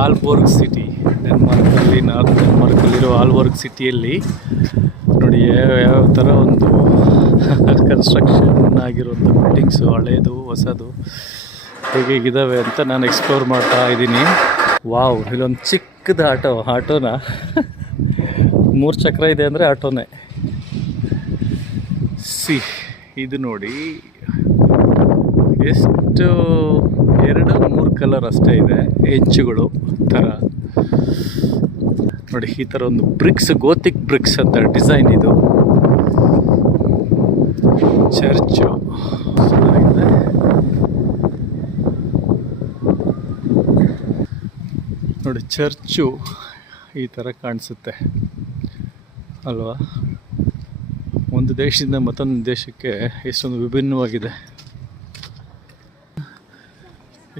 Aalborg city, north ಡೆನ್ಮಾರ್ಕಲ್ಲಿರೋ Aalborg ಸಿಟಿಯಲ್ಲಿ ನೋಡಿ ಯಾವ ಥರ ಒಂದು ಕನ್ಸ್ಟ್ರಕ್ಷನ್ ಆಗಿರುವಂಥ ಬಿಲ್ಡಿಂಗ್ಸು, ಹಳೇದು ಹೊಸದು ಹೇಗಿದ್ದಾವೆ ಅಂತ ನಾನು ಎಕ್ಸ್ಪ್ಲೋರ್ ಮಾಡ್ತಾ ಇದ್ದೀನಿ. ವಾವ್, ಇಲ್ಲೊಂದು ಚಿಕ್ಕದ ಆಟೋನ 3 ಚಕ್ರ ಇದೆ ಅಂದರೆ ಆಟೋನೇ. ಇದು ನೋಡಿ ಎಷ್ಟು 2-3 ಕಲರ್ ಅಷ್ಟೇ ಇದೆ, ಹೆಂಚುಗಳು ಥರ ನೋಡಿ. ಈ ಥರ ಒಂದು ಬ್ರಿಕ್ಸ್, ಗೋತಿಕ್ ಬ್ರಿಕ್ಸ್ ಅಂತ ಡಿಸೈನ್ ಇದು. ಚರ್ಚು ಚೆನ್ನಾಗಿದೆ ನೋಡಿ. ಚರ್ಚು ಈ ಥರ ಕಾಣಿಸುತ್ತೆ ಅಲ್ವಾ. ಒಂದು ದೇಶದಿಂದ ಮತ್ತೊಂದು ದೇಶಕ್ಕೆ ಎಷ್ಟೊಂದು ವಿಭಿನ್ನವಾಗಿದೆ.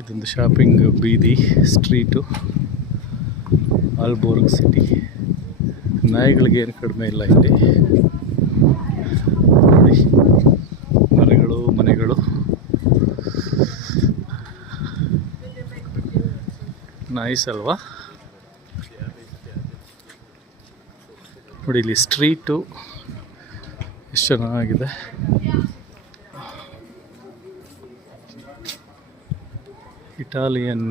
ಇದೊಂದು ಶಾಪಿಂಗ್ ಬೀದಿ, ಸ್ಟ್ರೀಟು, ಆಲ್ಬೋರ್ಗ್ ಸಿಟಿ. ನಾಯಿಗಳಿಗೆ ಏನು ಕಡಿಮೆ ಇಲ್ಲ ಇಲ್ಲಿ ನೋಡಿ. ಮರಗಳು, ಮನೆಗಳು, ನೈಸ್ ಅಲ್ವಾ. ನೋಡಿ ಇಲ್ಲಿ ಸ್ಟ್ರೀಟು ಎಷ್ಟು ಚೆನ್ನಾಗಿದೆ. Italian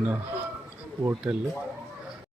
hotel.